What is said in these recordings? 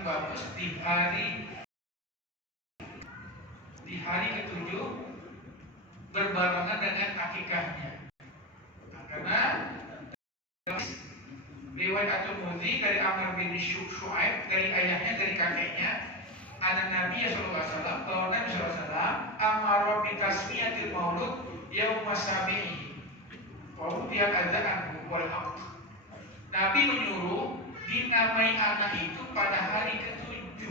paling bagus di hari ketujuh berbarengan dengan akikahnya. Nah, karena riwayat At-Tirmidzi dari Amr bin Shu'aib dari ayahnya dari kakeknya, anak Nabi sallallahu alaihi wasallam, bahwa Nabi sallallahu alaihi wasallam amara bi tasmiyatil maulud yaum sabi'i wa ubiyat adzan wal haqq. Nabi menyuruh dinamai anak itu pada hari ke-7,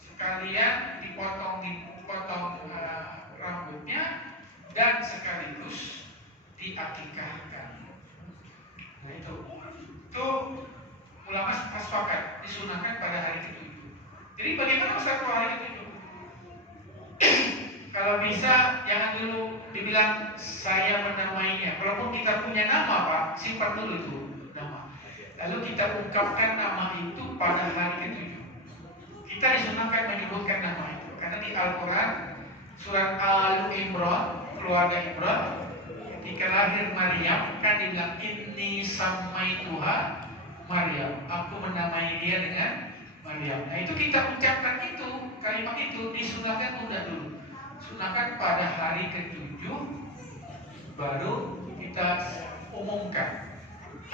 sekalian dipotong rambutnya dan sekaligus diakikahkan. Nah itu ulama sepakat disunahkan pada hari ke-7. Jadi bagaimana satu hari ke-7? Kalau bisa jangan dulu dibilang saya menamainya. Kalaupun kita punya nama Pak, simpan dulu itu nama. Lalu kita ungkapkan nama itu pada hari ke-7. Kita disunahkan menyebutkan nama itu karena di Al-Quran surat Al-Imran, keluarga Imran, ketika lahir Maryam kan dibilang inni samaituha Maryam, aku menamai dia dengan Maryam. Nah itu kita ucapkan itu, kalimat itu disunahkan tunda dulu. Sunahkan pada hari ke-7 baru kita umumkan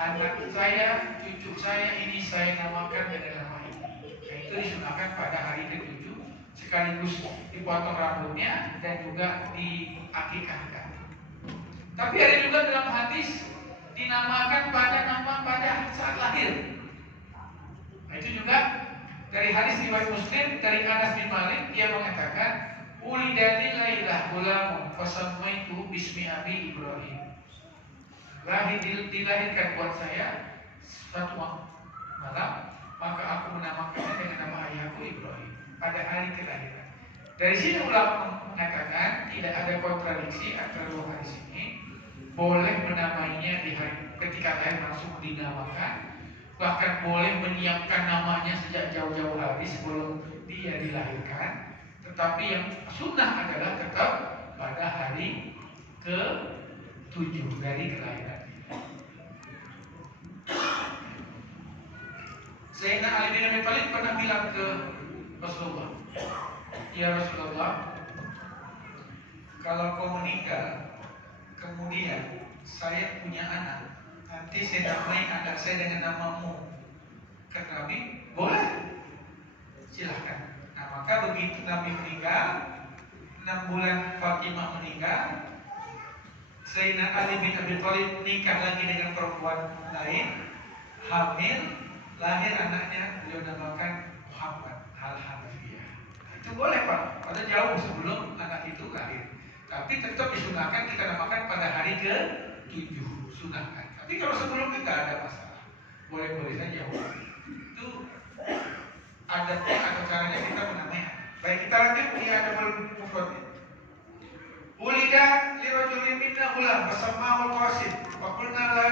anak saya, cucu saya ini saya namakan dengan nama ini. Nah itu disunahkan pada hari ke-7 sekaligus dipotong rambutnya dan juga diakikahkan. Tapi ada juga dalam hadis dinamakan pada saat lahir. Nah itu juga dari hadis riwayat Muslim dari Anas bin Malik, dia mengatakan ulidani lailah gulamun fasammaitu bismi abi Ibrahim. Dilahirkan buat saya suatu malam, maka aku menamakannya dengan nama ayahku Ibrahim pada hari kelahiran. Dari sini ulama mengatakan tidak ada kontradiksi antara dua hadis ini. Boleh menamainya di hari ketika lahir langsung dinamakan, bahkan boleh menyiapkan namanya sejak jauh-jauh hari sebelum dia dilahirkan. Tetapi yang sunnah adalah tetap pada hari ke-7 dari kelahiran. Sayyidina Ali bin Abi Thalib pernah bilang ke Rasulullah, ya Rasulullah, kalau kau meninggal kemudian saya punya anak, nanti saya namai anak saya dengan namamu. Kata Nabi, boleh, silahkan. Nah maka begitu Nabi meninggal, 6 bulan Fatimah meninggal, Sayyidina Ali bin Abi Thalib nikah lagi dengan perempuan lain, hamil, lahir anaknya, beliau namakan Muhammad Al-Hanafiyah. Nah, itu boleh Pak, pada jauh sebelum anak itu lahir. Tapi tetap disunahkan kita namakan pada hari ke-7, sunahkan. Tapi kalau sebelumnya tidak ada masalah, boleh-boleh saja. Itu adabnya atau caranya kita menamai. Baik, kita lanjut di adabul mufrad. Ulida li rajulin minna ghulam fasammahu al-Qasim wa qulna la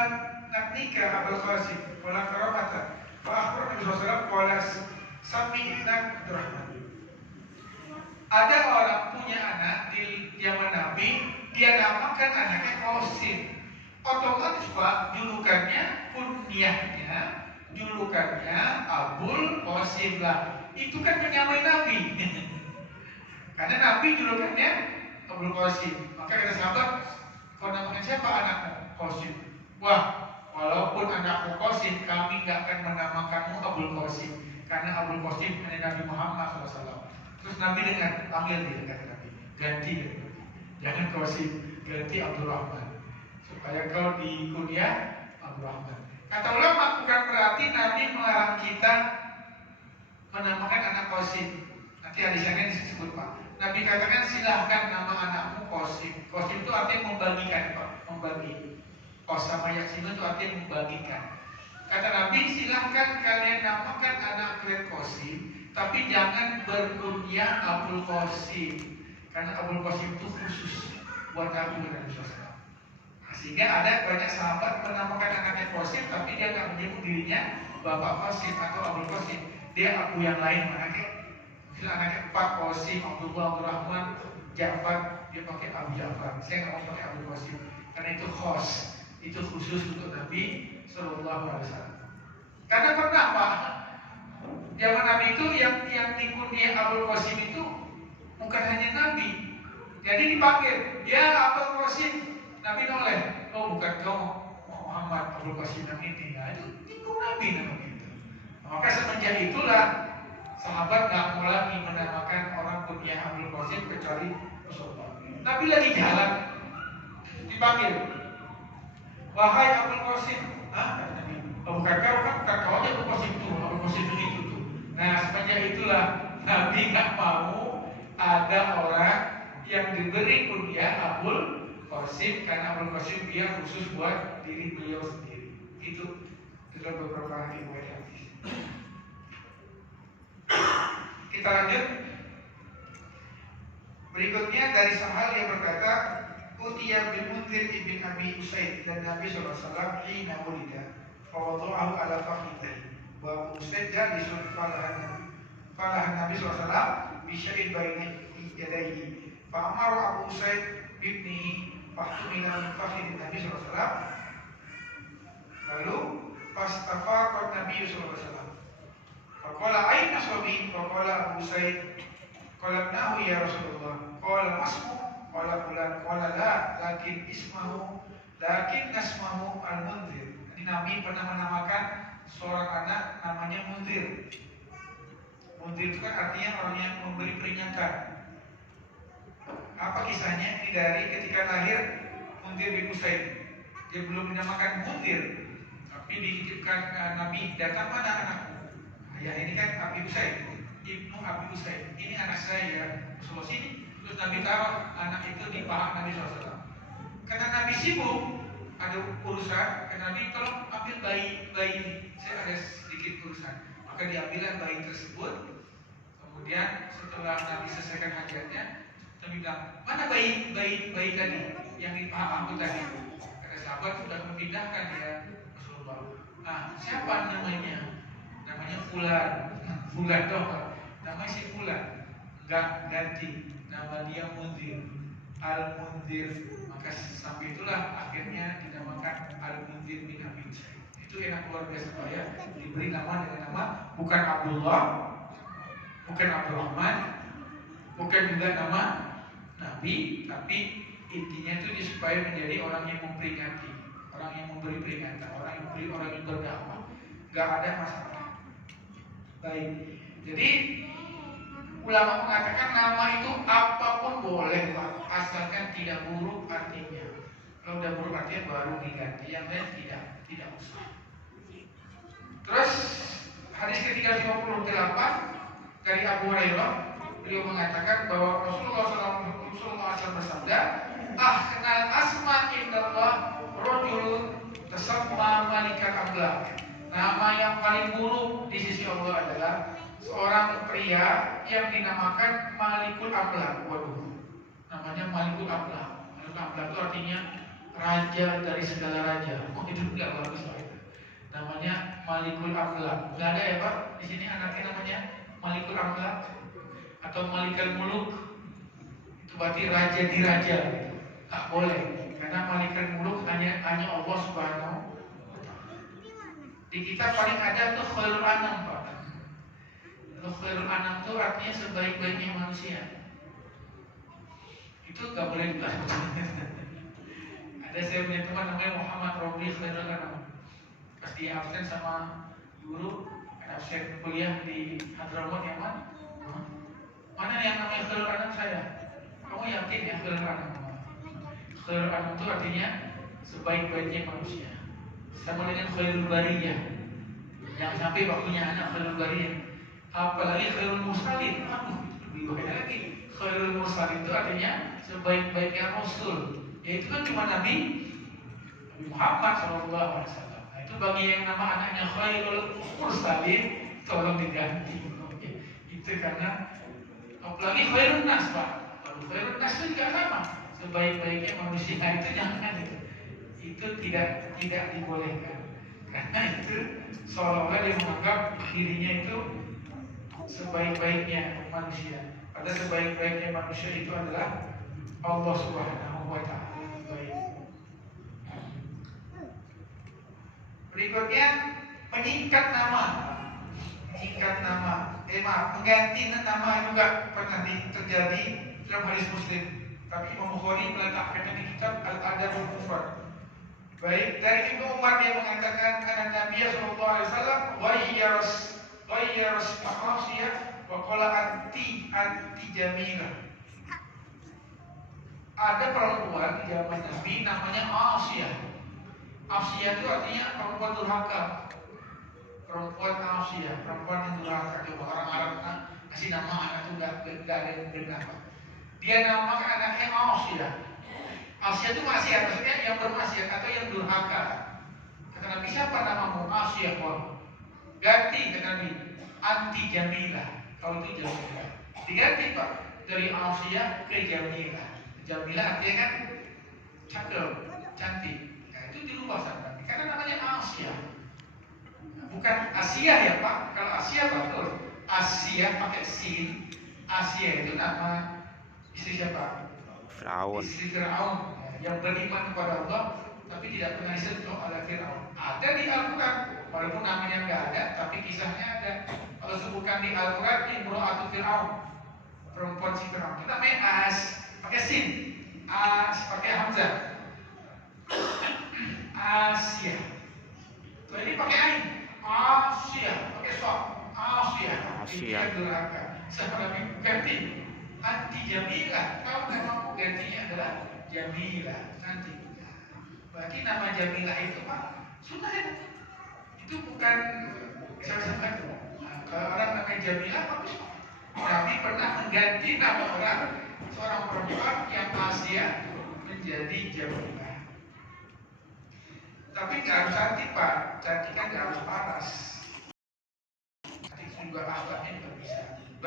naknika Abul Qasim wa la karamata. Fa akhbar Nabi sallallahu alaihi wasallam qala sami'na Abdurrahman. Ada orang punya anak di zaman Nabi, dia namakan anaknya Qasim. Otomatis Pak, julukannya Abul Qasim lah. Itu kan menyamai Nabi. Karena Nabi julukannya Abul Qasim. Maka kata sahabat, kau namakan siapa anakmu? Qasim. Wah, walaupun anakmu Qasim, kami gak akan menamakanmu Abul Qasim. Karena Abul Qasim hanya Nabi Muhammad SAW. Terus Nabi dengan panggil dia, kata Nabi, ganti ya, jangan Qasim, ganti Abdurrahman, supaya kau di kuliah Abdurrahman. Kata ulama bukan berarti Nabi melarang kita menamakan anak Qasim. Nanti hadisnya disebut Pak. Nabi katakan silahkan nama anakmu Qasim. Qasim itu artinya membagikan Pak, membagi. Qasam Yasin itu artinya membagikan. Kata Nabi silahkan kalian namakan anak kalian Qasim, tapi jangan berkunyah Abul Qasim, karena Abul Qasim itu khusus buat Nabi SAW. Sehingga ada banyak sahabat menamakan anaknya Qasim, tapi dia nggak menyebut dirinya Bapak Qasim atau Abul Qasim. Dia Abu yang lain, misalnya anaknya Pak Qasim, Abdullah, Abdurrahman, Ja'far, dia pakai Abu Ja'far. Saya nggak mau pakai Abul Qasim, karena itu khos, itu khusus untuk Nabi SAW. Karena pernah Pak, Zaman Nabi itu yang dikunyai Abul Qasim itu bukan hanya Nabi. Jadi dipanggil, ya Abul Qasim. Nabi noleh, oh bukan kau Muhammad Abul Qasim yang ini. Nah, itu tikung Nabi namanya itu. Maka semenjak itulah sahabat nggak mau lagi menamakan orang kunyai Abul Qasim kecuali Rasulullah. Nabi lagi jalan, dipanggil, wahai Abul Qasim. Ah, kata Nabi, oh bukan kau aja Abul Qasim itu tuh. Nah semenjak itulah Nabi nggak mau ada orang yang diberi kunyah Abul Qasim karena Abul Qasim dia khusus buat diri beliau sendiri. Itu dalam beberapa riwayat hadis. Kita lanjut. Berikutnya dari Sahal yang berkata, Utiya bin Munzir ibn Abi Usaid dan Nabi SAW hina wulida fawadu'ahu ala fakhidai wa Usaid jalisun falahan Nabi SAW bisya'id baini yadaihi fa'amaru Abu Usaid bibnihi fahtumina min fakhidin Nabi SAW lalu fastafaqat Nabi SAW faqala aina sabi faqala Abu Usaid qalabnahu ya Rasulullah qala masmu qala fulan qala la lakin nasmahu al-Munzir. Jadi Nabi pernah menamakan seorang anak namanya Munzir. Munzir itu kan artinya orang yang memberi peringatan. Apa kisahnya? Ini dari ketika lahir Munzir bin Usaid. Dia belum dinamakan Munzir, tapi dititipkan Nabi, datang mana anakku? Ayah ini kan Abi Usaid, Ibnu Abi Usaid. Ini anak saya, Rasulullah sini. Terus Nabi taruh anak itu di paha Nabi SAW. Karena Nabi sibuk, ada urusan, karena Nabi tolong ambil bayi ini. Saya ada sedikit urusan. Maka diambillah bayi tersebut. Kemudian setelah Nabi selesaikan hajatnya, Nabi bilang, mana bayi tadi yang di paha aku tadi? Karena sahabat sudah memindahkan ya Rasulullah. Nah, siapa namanya? Namanya Fulan. Fulan dong. Namanya si Fulan. Enggak ganti. Nama dia Munzir. Al-Munzir. Maka sampai itulah akhirnya dinamakan Al-Munzir bin Abi Usaid. Itu enak luar biasa Pak ya. Diberi nama dengan nama bukan Abdullah, bukan Abdurrahman, bukan juga nama Nabi, tapi intinya itu supaya menjadi orang yang memperingati, orang yang memberi peringatan, orang yang berdakwah. Gak ada masalah. Baik. Jadi ulama mengatakan nama itu apapun boleh Pak, asalkan tidak buruk artinya. Kalau udah buruk artinya baru diganti, yang lain tidak usah. Terus hadis ke-358 dari Abu Hurairah, beliau mengatakan bahwa Rasulullah SAW bersabda, "Ahknal asma indallah rajulun tasamma malikal amlak." Nama yang paling buruk di sisi Allah adalah seorang pria yang dinamakan Malikul Amlak. Waduh, namanya Malikul Amlak. Malikul Amlak itu artinya raja dari segala raja. Oh, itu tidak bagus lah itu. Namanya Malikul Amlak. Nggak ada ya Pak? Di sini anaknya namanya Malikul Amlak atau Malikul Muluk. Itu berarti raja di raja. Tak boleh. Karena Malikul Muluk hanya Allah Subhanahu. Di kita paling ada tuh Khairul Anam Pak. Khairul Anam itu artinya sebaik-baiknya manusia. Itu gak boleh dibahas. Ada saya punya teman namanya Muhammad Robi Khairul Anam. Pas dia absen sama guru, absen kuliah di Hadramaut yang mana? Mana yang namanya Khairul Anam saya? Kamu yakin ya Khairul Anam? Khairul Anam itu artinya sebaik-baiknya manusia. Sama dengan Khairul Bariyah. Jangan sampai waktunya anak Khairul Bariyah. Apalagi Khairul Mursalin. Aduh, lebih bahaya lagi. Khairul Mursalin itu artinya sebaik-baiknya Rasul. Yaitu kan cuma Nabi Muhammad SAW. Nah, itu bagi yang nama anaknya Khairul Mursalin, tolong diganti. Itu karena apalagi Khairul Nas Pak. Kalau Khairul Nas itu juga sama. Sebaik-baiknya manusia itu jangan itu. Itu tidak dibolehkan. Karena itu seolah-olah dia menganggap dirinya itu sebaik-baiknya manusia. Padahal sebaik-baiknya manusia itu adalah Allah Subhanahu wa Ta'ala. Baik. Berikutnya menyingkat nama. Menyingkat nama. maaf, mengganti nama juga pernah terjadi dalam hadis Muslim. Tapi Imam Bukhari meletakkannya di kitab Al-Adabul Mufrad. Baik, dari Ibnu Umar dia mengatakan karena Nabi sallallahu alaihi wasallam ghayyaras ma'asiyah wa qala anti jamilah. Ada perempuan di zaman Nabi namanya Asiyah. Asiyah itu artinya perempuan durhaka. Perempuan Asiyah, perempuan yang durhaka. Coba orang Arab kasih nama anak itu enggak ada yang benar. Dia namakan anaknya Asiyah. Asiyah itu maksiat, maksudnya yang bermaksiat atau yang durhaka. Kata Nabi, siapa namamu? Asiyah. Ganti kata Nabi, anti jamilah. Kalau itu jamilah diganti Pak, dari Asiyah ke jamilah. Jamilah artinya kan cakep, cantik. Nah itu dirubah sama Nabi, karena namanya Asiyah, bukan Asia ya Pak. Kalau Asia betul, Asia pakai sin. Asia itu nama istri siapa? Fir'aun. Istri Fir'aun yang beriman kepada Allah tapi tidak pernah disentuh oleh Fir'aun. Ada di Al-Quran, walaupun namanya nggak ada, tapi kisahnya ada. Kalau sebutkan di Al-Quran, Imra'atu Fir'aun, perempuan si Fir'aun. Itu namanya As, pakai sin. As pakai hamzah. Asia. Kalau ini pakai ain. Asia pakai sok. Asia. Dia durhaka. Sama Nabi ganti anti jamilah. Kau namamu gantinya adalah Jamilah, nanti. Berarti nama Jamilah itu Pak sunnah ya? Itu bukan siapa-siapa itu. Nah, kalau orang namanya Jamilah bagus. Nabi pernah mengganti nama orang, seorang perempuan yang Asia menjadi Jamilah. Tapi nggak harus cantik Pak, cantik kan nggak harus paras. Cantik juga akhlaknya